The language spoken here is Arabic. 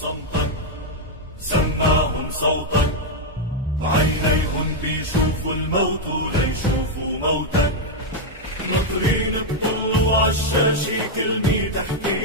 صمتا، سمعهم صوتا، عينيهم بيشوفوا الموت وليشوفوا موتا، ناطرين بطلوا عالشاشة كلمة تحكي